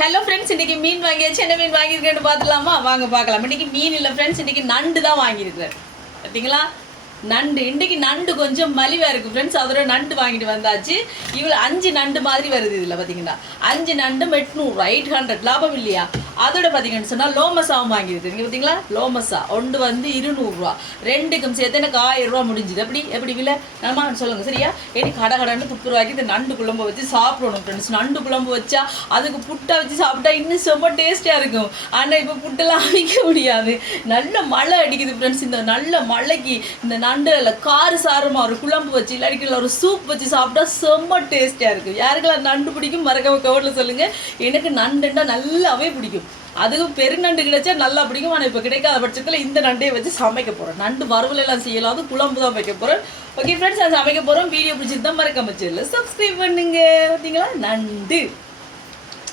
Hello friends இன்றைக்கி மீன் வாங்கியாச்சு. என்ன மீன் வாங்கியிருக்கேன்னு பார்த்துலாமா வாங்க பார்க்கலாம். இன்றைக்கி மீன் இல்லை ஃப்ரெண்ட்ஸ் இன்னைக்கு நண்டு தான் வாங்கியிருக்கிறேன். பார்த்தீங்களா? நண்டு. இன்றைக்கி நண்டு கொஞ்சம் மலிவாக இருக்குது ஃப்ரெண்ட்ஸ் அதோட நண்டு வாங்கிட்டு வந்தாச்சு. இவ்வளோ அஞ்சு நண்டு மாதிரி வருது இதில் பார்த்தீங்கன்னா அஞ்சு நண்டு எட்நூறு எயிட் ஹண்ட்ரட் லாபம் இல்லையா? அதோட பார்த்தீங்கன்னு சொன்னால் லோமசாவும் வாங்கியிருக்கு நீங்கள் பார்த்தீங்களா லோமசா ஒன்று வந்து இருநூறுவா. ரெண்டுக்கும் சேர்த்து எனக்கு ஆயிரம் ரூபா முடிஞ்சுது. அப்படி எப்படி விலை? நம்ம சொல்லுங்கள் சரியா? எனக்கு கடை கடைன்னு ரூபாய்க்கு இந்த நண்டு குழம்பு வச்சு சாப்பிடணும் ஃப்ரெண்ட்ஸ் நண்டு குழம்பு வச்சா அதுக்கு புட்டை வச்சு சாப்பிட்டா இன்னும் செம்ம டேஸ்ட்டாக இருக்கும். ஆனால் இப்போ புட்டெல்லாம் அவிக்க முடியாது. நல்ல மழை அடிக்குது ஃப்ரெண்ட்ஸ் இந்த நல்ல மழைக்கு இந்த நண்டு இல்லை காரு சாரமாக ஒரு குழம்பு வச்சு இல்லாடிக்கல ஒரு சூப் வச்சு சாப்பிட்டா செம்ம டேஸ்ட்டாக இருக்கும். யாருக்கெல்லாம் நண்டு பிடிக்கும் மறக்காம கவரில் சொல்லுங்கள் எனக்கு நண்டுன்னா நல்லாவே பிடிக்கும். அதுவும் பெருநண்டு கிடைச்சா நல்லா பிடிக்கும். ஆனால் இப்போ கிடைக்காத பட்சத்தில் இந்த நண்டையை வச்சு சமைக்க போகிறோம் நண்டு வறுவல் எல்லாம் செய்யலாம் அது குழம்பு தான் வைக்க போகிறோம் ஓகே ஃப்ரெண்ட்ஸ் நான் சமைக்க போகிறோம் வீடியோ பிடிச்சிருந்தா மறக்காம சேனல் சப்ஸ்கிரைப் பண்ணுங்க. பார்த்தீங்களா? நண்டு.